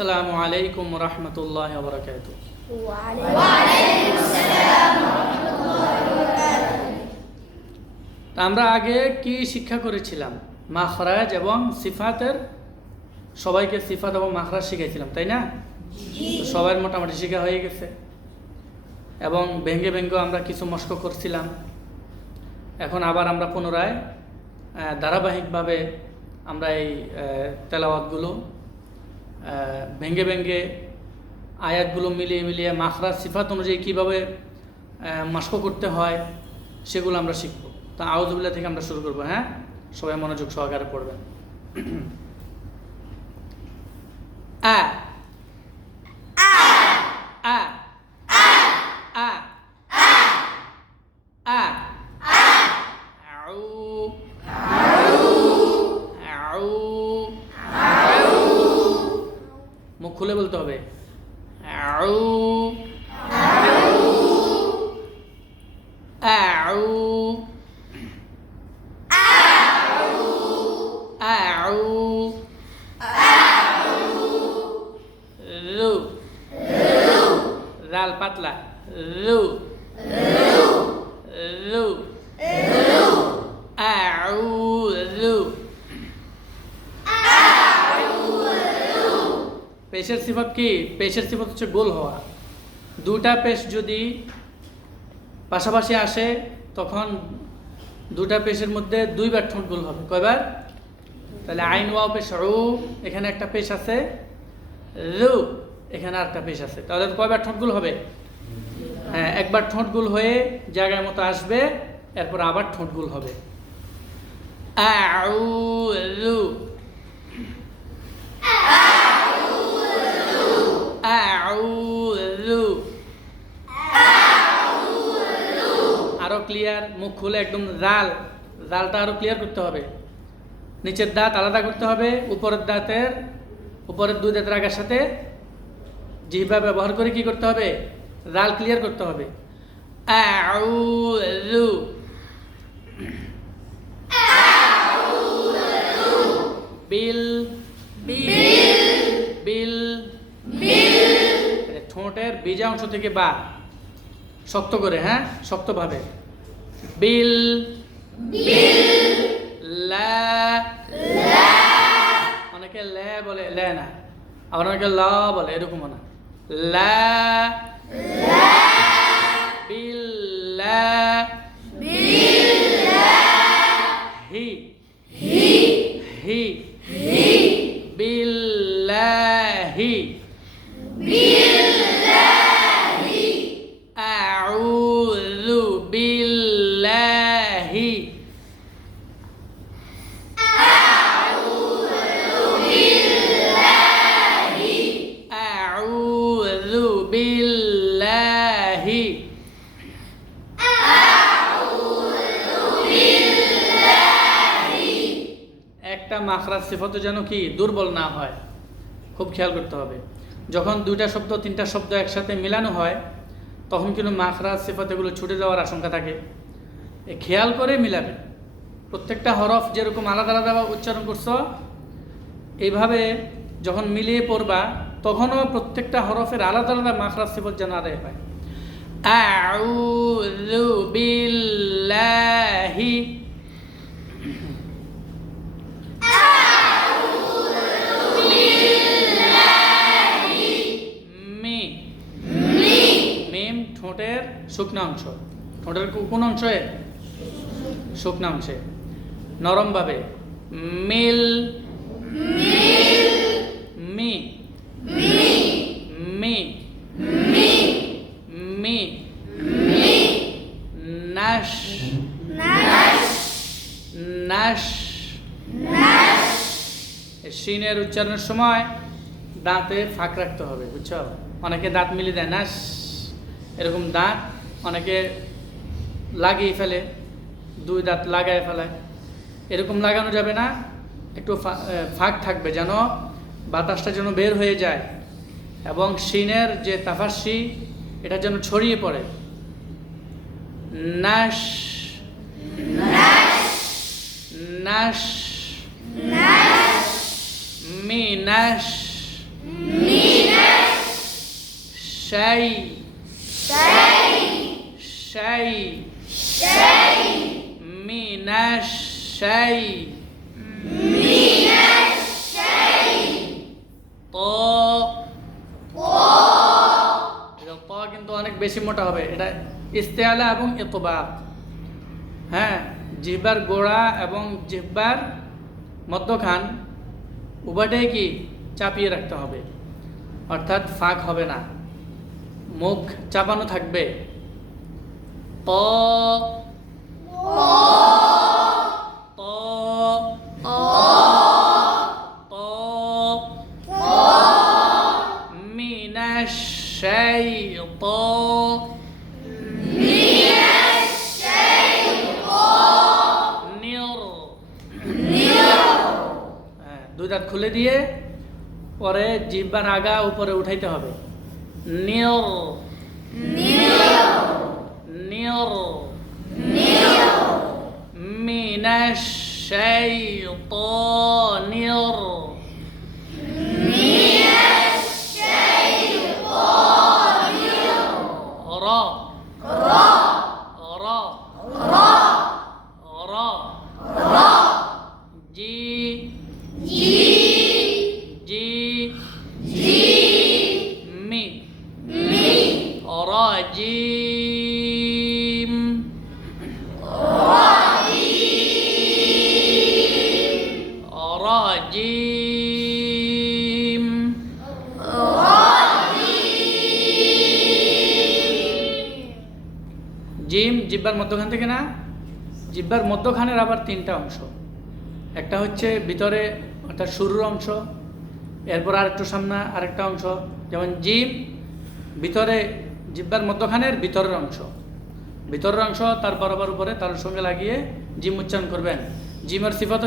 আসসালামু আলাইকুম রহমতুল্লাহ বরকাতুহু। আমরা আগে কি শিক্ষা করেছিলাম? মাখরাজ এবং সিফাতের, সবাইকে সিফাত এবং মাখরাজ শিখাইছিলাম, তাই না? তো সবার মোটামুটি শিখা হয়ে গেছে এবং ভেঙ্গে ভেঙ্গে আমরা কিছু মস্ক করছিলাম। এখন আবার আমরা পুনরায় ধারাবাহিকভাবে আমরা এই তেলাওয়াতগুলো ভেঙ্গে ভেঙ্গে আয়াতগুলো মিলিয়ে মিলিয়ে মাখরাজ সিফাত অনুযায়ী কীভাবে মস্ক করতে হয় সেগুলো আমরা শিখব। তা আউযুবিল্লাহ থেকে আমরা শুরু করব। হ্যাঁ, সবাই মনোযোগ সহকারে পড়বেন। আ আ আ আ আউ আউ মুখ খুলে বলতে হবে। আউ আউ আউ রু রাল পাতলা রু রু আউ রু। পেশের সিফাত কি? পেশের সিফাত হচ্ছে গোল হওয়া। দুটা পেশ যদি পাশাপাশি আসে তখন দুটা পেশের মধ্যে দুইবার ঠোঁট গোল হবে। কয়বার? তাহলে আইন ওয়াও পেশ রু, এখানে একটা পেশ আছে, রু এখানে আরেকটা পেশ আছে, তাহলে কয়বার ঠোঁট গোল হবে? হ্যাঁ, একবার ঠোঁট গোল হয়ে জায়গার মতো আসবে, এরপর আবার ঠোঁট গোল হবে। আউ রু আউ রু। আরো ক্লিয়ার, মুখ খুলে একদম জালটা আরো ক্লিয়ার করতে হবে। নিচের দাঁত আলাদা করতে হবে, উপরের দুই দাঁতের আগের সাথে জিহ্বা ব্যবহার করে কি করতে হবে? জাল ক্লিয়ার করতে হবে। আউ রু বিল বিল ঠোঁটের বিজা অংশ থেকে বা শক্ত করে, হ্যাঁ, শক্তভাবে। বিল লা, অনেকে লে বলে, লে না, আবার অনেকে ল বলে, এরকম না। লা বিল লা হি হি বিল্লাহি আউযু বিল্লাহি আউযু বিল্লাহি। একটা মাখরাজ সিফাত যেন কি দুর্বল না হয়, খুব খেয়াল করতে হবে। যখন দুইটা শব্দ তিনটা শব্দ একসাথে মিলানো হয় তখন কিন্তু মাখরাজ সিফাত এগুলো ছুটে যাওয়ার আশঙ্কা থাকে। খেয়াল করে মিলাবে। প্রত্যেকটা হরফ যেরকম আলাদা আলাদা উচ্চারণ করছো, এইভাবে যখন মিলিয়ে পড়বা তখনও প্রত্যেকটা হরফের আলাদা আলাদা মাখরাজ সিফাত যেন আদায় হয়। আউযু বিল্লাহি ঠোঁটের শুকনা অংশ, ঠোঁটের কোন অংশে? শুকনা অংশে নরমভাবে মিল মি মি মি নাশ নাশ। শিনের উচ্চারণের সময় দাঁতে ফাঁক রাখতে হবে, বুঝছো? অনেকে দাঁত মিলিয়ে দেয় নাশ, এরকম দাঁত অনেকে লাগিয়ে ফেলে, দুই দাঁত লাগায় ফেলায়, এরকম লাগানো যাবে না। একটু ফাঁক থাকবে যেন বাতাসটা যেন বের হয়ে যায় এবং শিনের যে তাফাসি এটা যেন ছড়িয়ে পড়ে। নাশ নাশ মিনাশ শাই শাই মিনাশ শাই ত ত কিন্তু অনেক বেশি মোটা হবে, এটা ইস্তেআলা এবং ইতবাক। হ্যাঁ, জিহ্বার গোড়া এবং জিহ্বার মধ্যখান উভয়টাই কি চাপিয়ে রাখতে হবে, অর্থাৎ ফাঁক হবে না, মুখ চাপানো থাকবে। ত ত ত মিনাশ দুই দাঁত খুলে দিয়ে পরে জিহ্বার আগা উপরে উঠাইতে হবে। নিয়র নিয়র মিনাশ শাইতানির রা রা রা রা জি জি মি রাজিম রাজিম জিম জিহ্বার মধ্যখান থেকে না, জিহ্বার মধ্যখানের আবার তিনটা অংশ, একটা হচ্ছে ভিতরে অর্থাৎ শুরুর অংশ, এরপর আরেকটু সামনে আরেকটা অংশ, যেমন জিম ভিতরে জিহ্বার মধ্যখানের ভিতরের অংশ, ভিতরের অংশ তার বরাবর উপরে তার সঙ্গে লাগিয়ে জিম উচ্চারণ করবেন। জিমের সিফাত